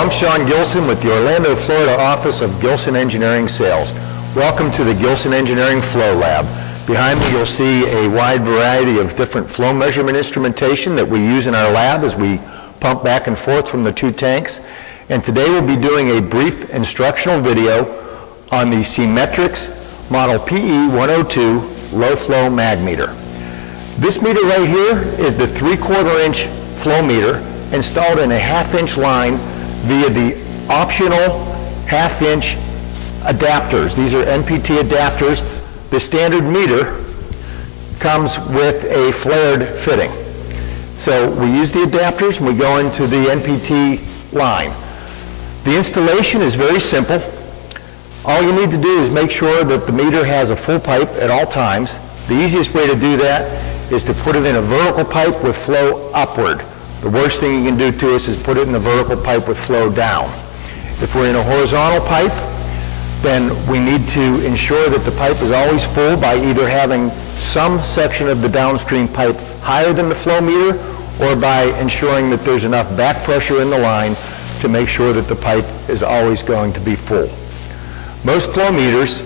I'm Sean Gilson with the Orlando, Florida office of Gilson Engineering Sales. Welcome to the Gilson Engineering Flow Lab. Behind me you'll see a wide variety of different flow measurement instrumentation that we use in our lab as we pump back and forth from the two tanks. And today we'll be doing a brief instructional video on the Seametrics model PE102 Low-flow mag meter. This meter right here is the 3/4 inch flow meter installed in a 1/2 inch line via the optional 1/2 inch adapters. These are NPT adapters. The standard meter comes with a flared fitting. So we use the adapters and we go into the NPT line. The installation is very simple. All you need to do is make sure that the meter has a full pipe at all times. The easiest way to do that is to put it in a vertical pipe with flow upward. The worst thing you can do to us is put it in a vertical pipe with flow down. If we're in a horizontal pipe, then we need to ensure that the pipe is always full by either having some section of the downstream pipe higher than the flow meter, or by ensuring that there's enough back pressure in the line to make sure that the pipe is always going to be full. Most flow meters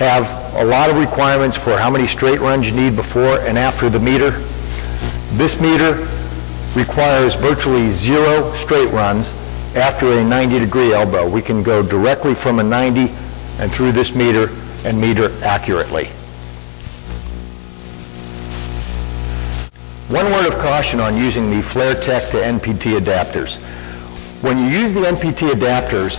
have a lot of requirements for how many straight runs you need before and after the meter. This meter requires virtually 0 straight runs after a 90-degree elbow. We can go directly from a 90 and through this meter and meter accurately. One word of caution on using the FlareTech to NPT adapters. When you use the NPT adapters,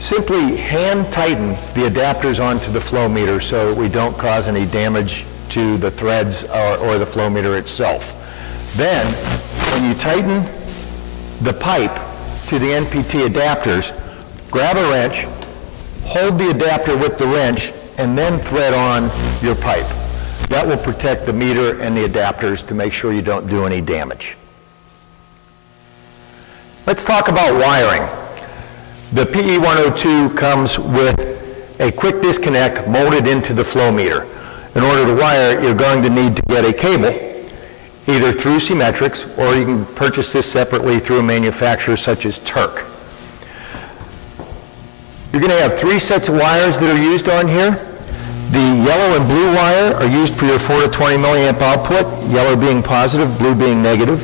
simply hand tighten the adapters onto the flow meter so we don't cause any damage to the threads or the flow meter itself. Then, when you tighten the pipe to the NPT adapters, grab a wrench, hold the adapter with the wrench, and then thread on your pipe. That will protect the meter and the adapters to make sure you don't do any damage. Let's talk about wiring. The PE102 comes with a quick disconnect molded into the flow meter. In order to wire it, you're going to need to get a cable, either through Seametrics, or you can purchase this separately through a manufacturer such as Turk. You're going to have 3 sets of wires that are used on here. The yellow and blue wire are used for your 4 to 20 milliamp output, yellow being positive, blue being negative.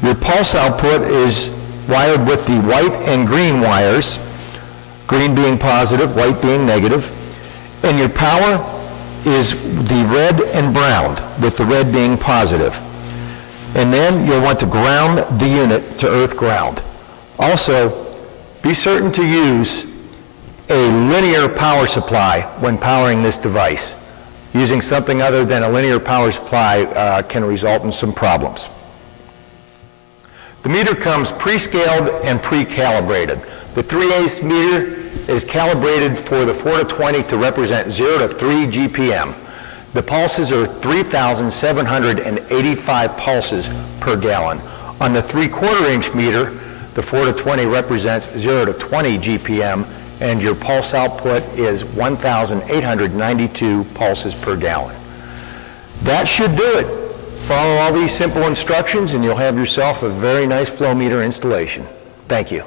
Your pulse output is wired with the white and green wires, green being positive, white being negative. And your power is the red and brown, with the red being positive. And then you'll want to ground the unit to earth ground. Also, be certain to use a linear power supply when powering this device. Using something other than a linear power supply can result in some problems. The meter comes pre-scaled and pre-calibrated. The 3/8 meter is calibrated for the 4 to 20 to represent 0 to 3 GPM. The pulses are 3,785 pulses per gallon. On the 3/4 inch meter, the 4 to 20 represents 0 to 20 GPM, and your pulse output is 1,892 pulses per gallon. That should do it. Follow all these simple instructions and you'll have yourself a very nice flow meter installation. Thank you.